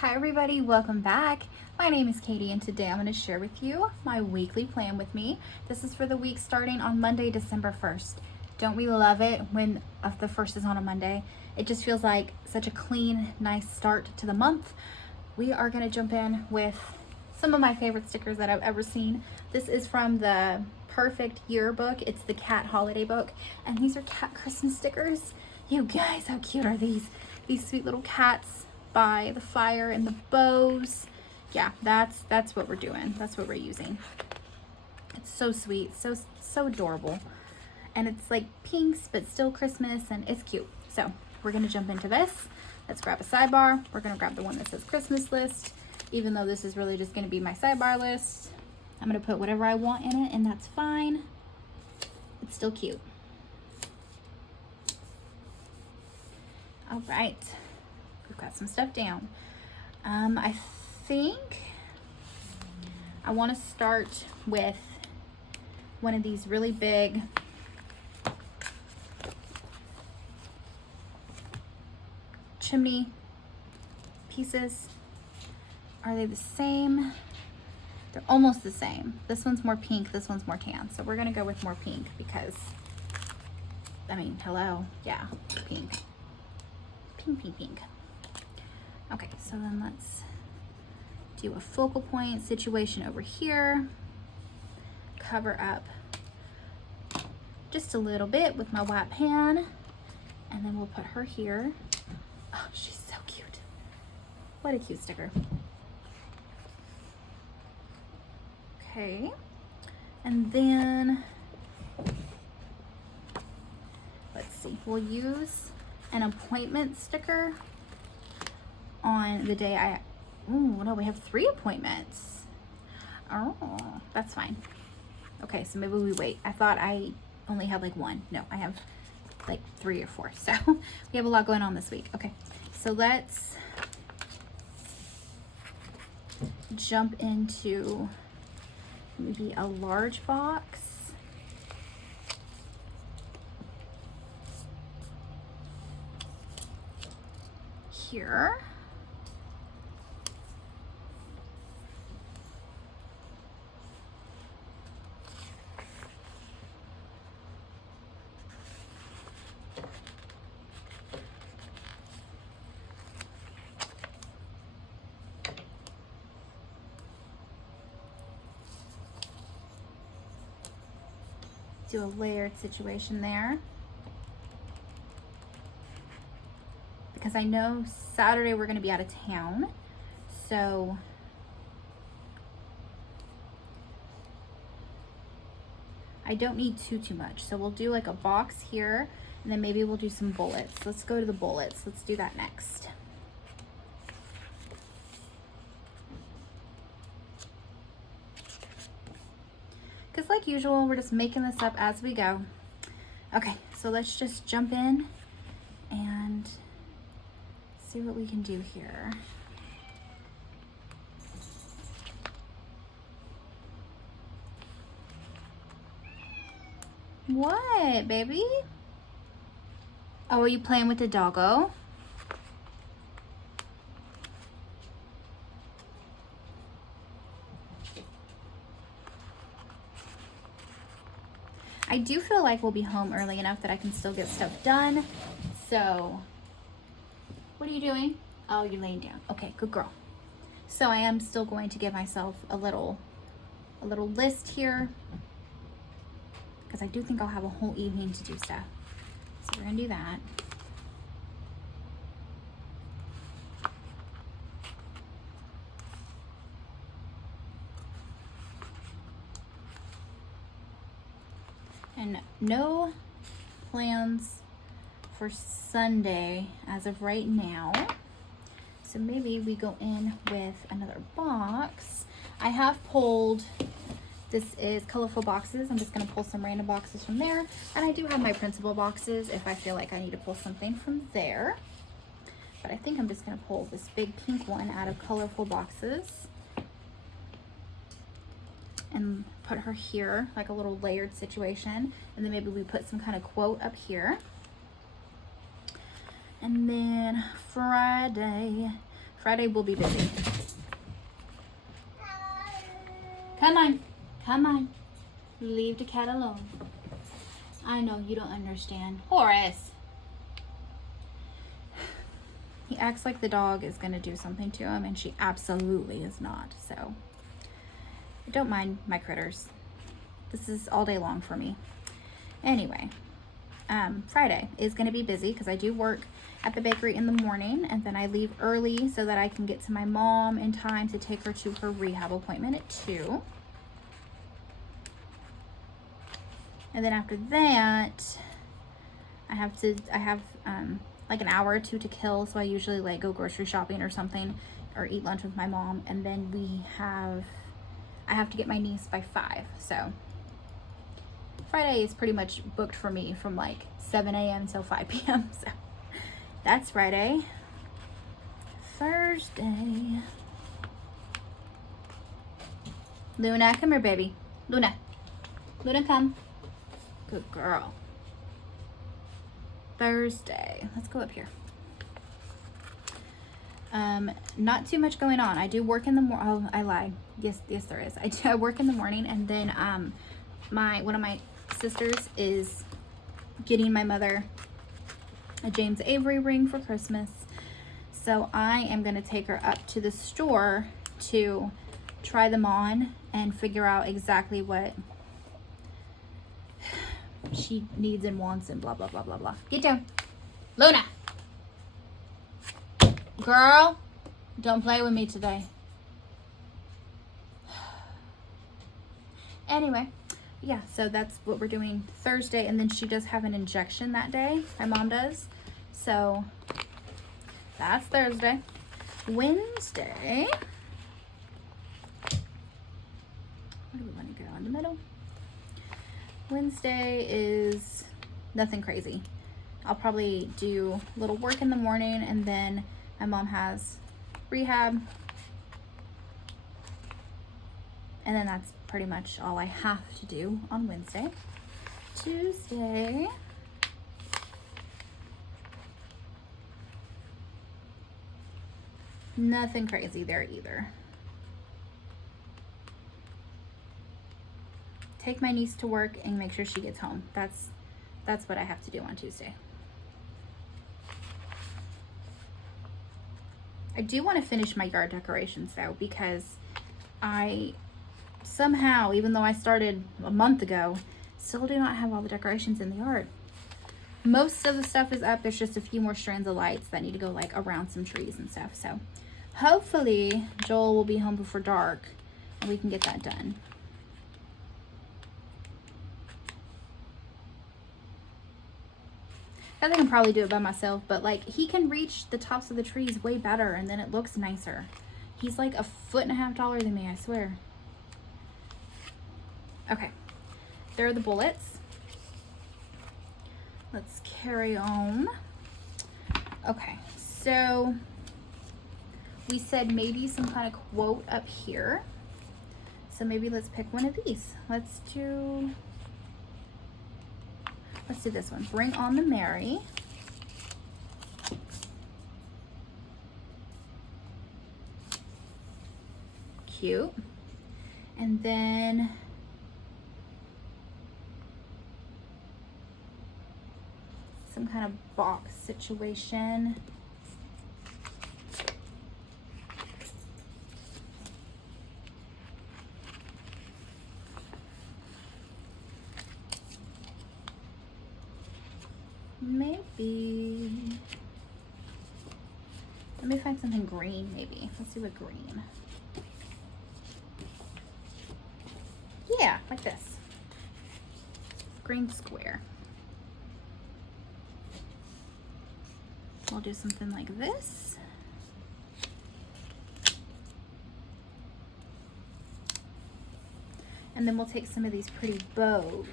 Hi everybody, welcome back. My name is Katie and today I'm going to share with you my weekly plan with me. This is for the week starting on Monday, December 1st. Don't we love it when the 1st is on a Monday? It just feels like such a clean, nice start to the month. We are going to jump in with some of my favorite stickers that I've ever seen. This is from the Perfect Year book. It's the cat holiday book, and these are cat Christmas stickers. You guys, how cute are these? These sweet little cats by the fire and the bows. Yeah, that's what we're doing. That's what we're using. It's so sweet, so adorable. And it's like pinks, but still Christmas, and it's cute. So we're gonna jump into this. Let's grab a sidebar. We're gonna grab the one that says Christmas list. Even though this is really just gonna be my sidebar list, I'm gonna put whatever I want in it, and that's fine. It's still cute. All right, we've got some stuff down. I think I want to start with one of these really big chimney pieces. Are they the same? They're almost the same. This one's more pink, this one's more tan. So we're gonna go with more pink because, I mean, hello, yeah, pink. Pink. Okay, so then let's do a focal point situation over here. Cover up just a little bit with my white pan, and then we'll put her here. Oh, she's so cute. What a cute sticker. Okay, and then let's see, we'll use an appointment sticker on the day oh no, we have 3 appointments. Oh, that's fine. Okay, so maybe we wait. I thought I only had like 1. No, I have like 3 or 4. So we have a lot going on this week. Okay, so let's jump into maybe a large box. Here. Do a layered situation there. Because I know Saturday we're going to be out of town, so I don't need too much. So we'll do like a box here, and then maybe we'll do some bullets. Let's go to the bullets. Let's do that next. Because like usual, we're just making this up as we go. Okay, so let's just jump in and see what we can do here. What, baby? Oh, are you playing with the doggo? I do feel like we'll be home early enough that I can still get stuff done. So, what are you doing? Oh, you're laying down. Okay, good girl. So I am still going to give myself a little list here, because I do think I'll have a whole evening to do stuff. So we're gonna do that. And no plans for Sunday as of right now. So maybe we go in with another box. I have pulled, this is colorful boxes. I'm just gonna pull some random boxes from there. And I do have my principal boxes if I feel like I need to pull something from there. But I think I'm just gonna pull this big pink one out of colorful boxes and put her here, like a little layered situation. And then maybe we put some kind of quote up here. And then Friday, Friday will be busy. Come on. Come on. Leave the cat alone. I know you don't understand. Horace. He acts like the dog is going to do something to him, and she absolutely is not. So, I don't mind my critters. This is all day long for me. Anyway, Friday is going to be busy because I do work at the bakery in the morning, and then I leave early so that I can get to my mom in time to take her to her rehab appointment at 2. And then after that, I have like an hour or two to kill. So I usually like go grocery shopping or something, or eat lunch with my mom. And then I have to get my niece by 5. So Friday is pretty much booked for me from like 7 a.m. till 5 p.m. So that's Friday. Thursday. Luna, come here, baby. Luna. Luna, come. Good girl. Thursday. Let's go up here. Not too much going on. I do work in the morning. Oh, I lied. Yes, there is. I work in the morning, and then one of my sisters is getting my mother a James Avery ring for Christmas. So I am going to take her up to the store to try them on and figure out exactly what she needs and wants and blah, blah, blah, blah, blah. Get down. Luna. Girl, don't play with me today. Anyway, yeah, so that's what we're doing Thursday. And then she does have an injection that day. My mom does. So that's Thursday. Wednesday. Where do we want to go? In the middle? Wednesday is nothing crazy. I'll probably do a little work in the morning, and then my mom has rehab. And then that's pretty much all I have to do on Wednesday. Tuesday. Nothing crazy there either. Take my niece to work and make sure she gets home. That's what I have to do on Tuesday. I do want to finish my yard decorations though, because I somehow, even though I started a month ago, still do not have all the decorations in the yard. Most of the stuff is up. There's just a few more strands of lights that need to go like around some trees and stuff. So hopefully Joel will be home before dark and we can get that done. I think I can probably do it by myself, but like he can reach the tops of the trees way better, and then it looks nicer. He's like 1.5 feet taller than me, I swear. Okay, there are the bullets. Let's carry on. Okay, so we said maybe some kind of quote up here. So maybe let's pick one of these. Let's do this one. Bring on the Mary. Cute. And then some kind of box situation. Maybe, let me find something green maybe. Let's see what green. Yeah, like this. Green square. We'll do something like this. And then we'll take some of these pretty bows.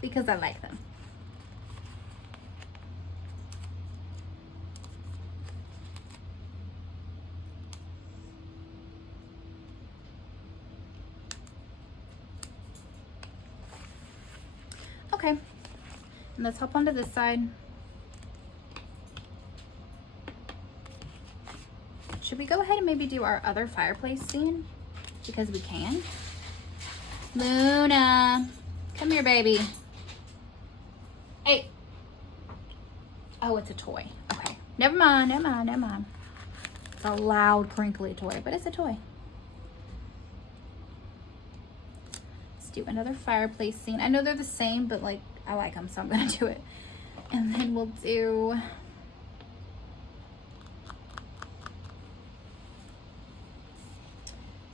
Because I like them. Okay, and let's hop onto this side. Should we go ahead and maybe do our other fireplace scene? Because we can. Luna, come here, baby. Hey. Oh, it's a toy. Okay, never mind, never mind, never mind. It's a loud, crinkly toy, but it's a toy. Let's do another fireplace scene. I know they're the same, but like, I like them, so I'm gonna do it. And then we'll do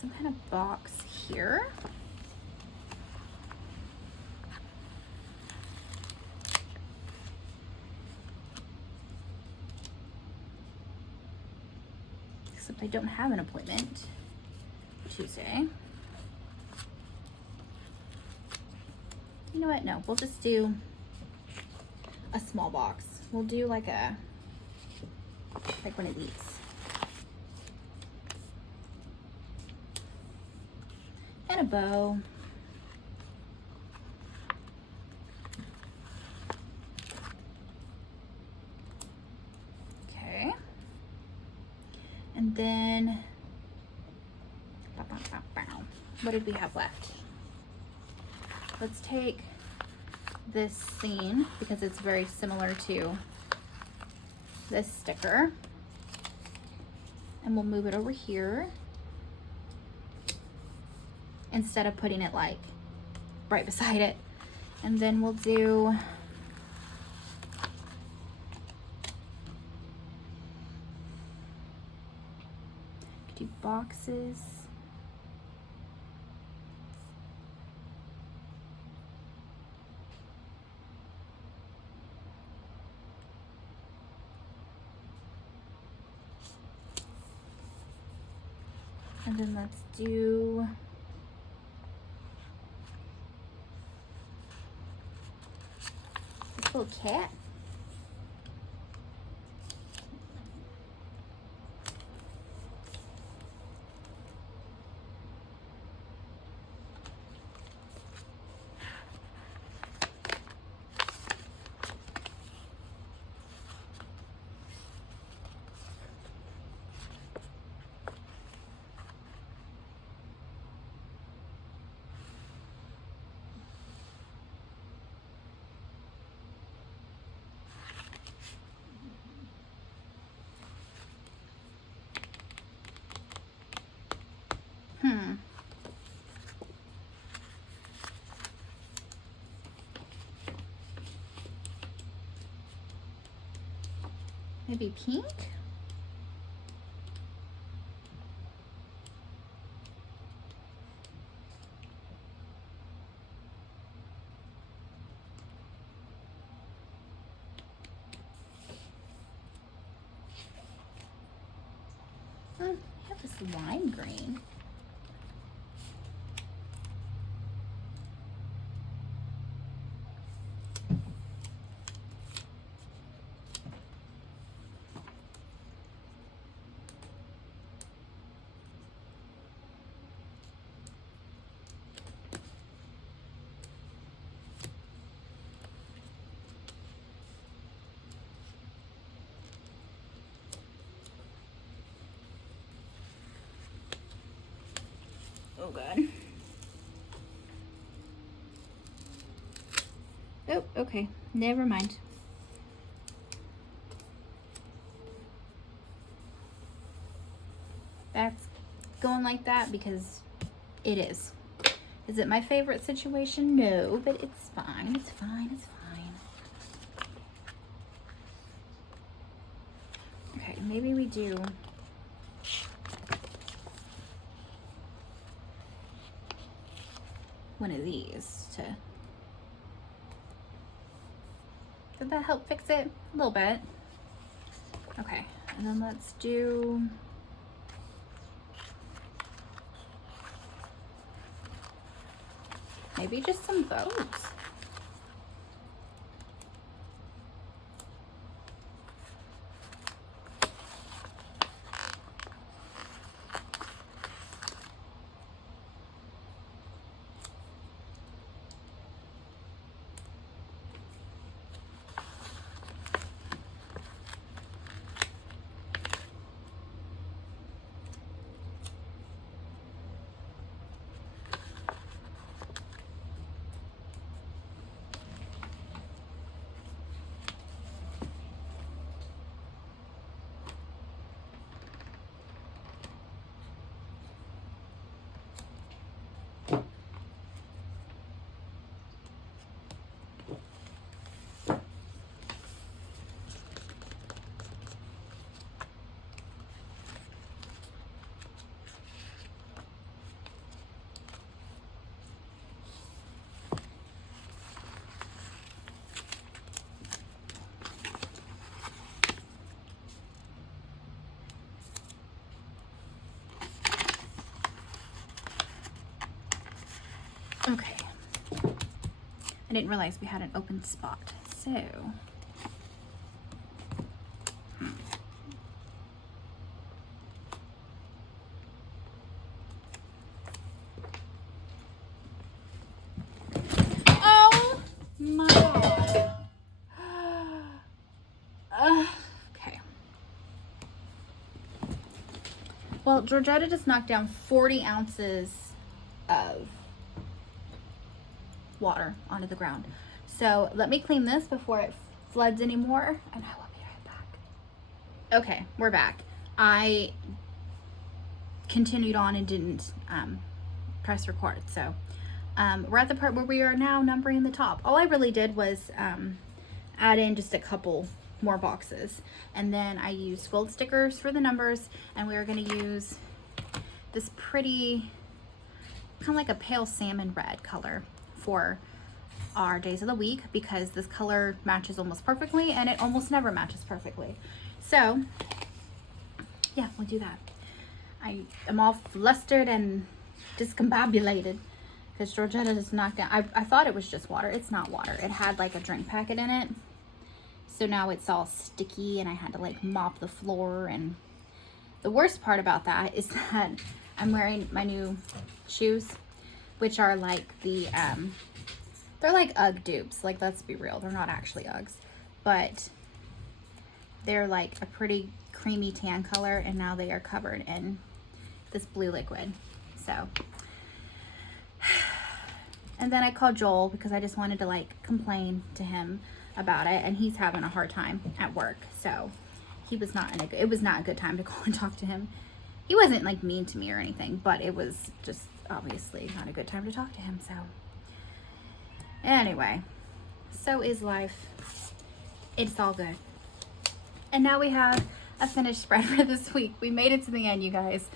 some kind of box here. Except I don't have an appointment Tuesday. You know what? No, we'll just do a small box. We'll do like one of these. And a bow. Okay. And then, what did we have left? Let's take this scene because it's very similar to this sticker, and we'll move it over here instead of putting it like right beside it. And then we'll do boxes. And then let's do this little cat. Maybe pink? I have this lime green. Oh, God. Oh, okay. Never mind. That's going like that because it is. Is it my favorite situation? No, but it's fine. It's fine. It's fine. Okay, maybe we do one of these to... Did that help fix it? A little bit. Okay, and then let's do... maybe just some bows. Okay. I didn't realize we had an open spot. So, oh my God. Okay. Well, Georgetta just knocked down 40 ounces of water onto the ground. So let me clean this before it floods anymore, and I will be right back. Okay, we're back. I continued on and didn't press record. So we're at the part where we are now numbering the top. All I really did was add in just a couple more boxes, and then I used gold stickers for the numbers, and we are going to use this pretty kind of like a pale salmon red color for our days of the week, because this color matches almost perfectly and it almost never matches perfectly. So yeah, we'll do that. I am all flustered and discombobulated because Georgetta just knocked down. I thought it was just water. It's not water. It had like a drink packet in it. So now it's all sticky and I had to like mop the floor. And the worst part about that is that I'm wearing my new shoes, which are like the, they're like UGG dupes. Like, let's be real, they're not actually Uggs, but they're like a pretty creamy tan color, and now they are covered in this blue liquid. So, and then I called Joel because I just wanted to like complain to him about it, and he's having a hard time at work. So he was not in it was not a good time to call and talk to him. He wasn't like mean to me or anything, but it was just obviously not a good time to talk to him. So anyway, so is life. It's all good. And now we have a finished spread for this week. We made it to the end, you guys.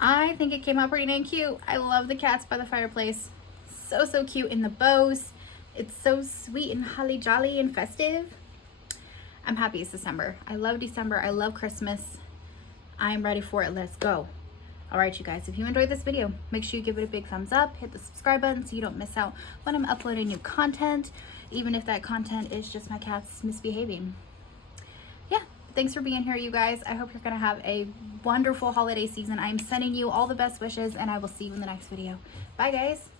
I think it came out pretty dang cute. I love the cats by the fireplace. So, so cute in the bows. It's so sweet and holly jolly and festive. I'm happy it's December. I love December. I love Christmas. I'm ready for it. Let's go. All right, you guys, if you enjoyed this video, make sure you give it a big thumbs up, hit the subscribe button so you don't miss out when I'm uploading new content, even if that content is just my cats misbehaving. Yeah, thanks for being here, you guys. I hope you're gonna have a wonderful holiday season. I'm sending you all the best wishes, and I will see you in the next video. Bye, guys.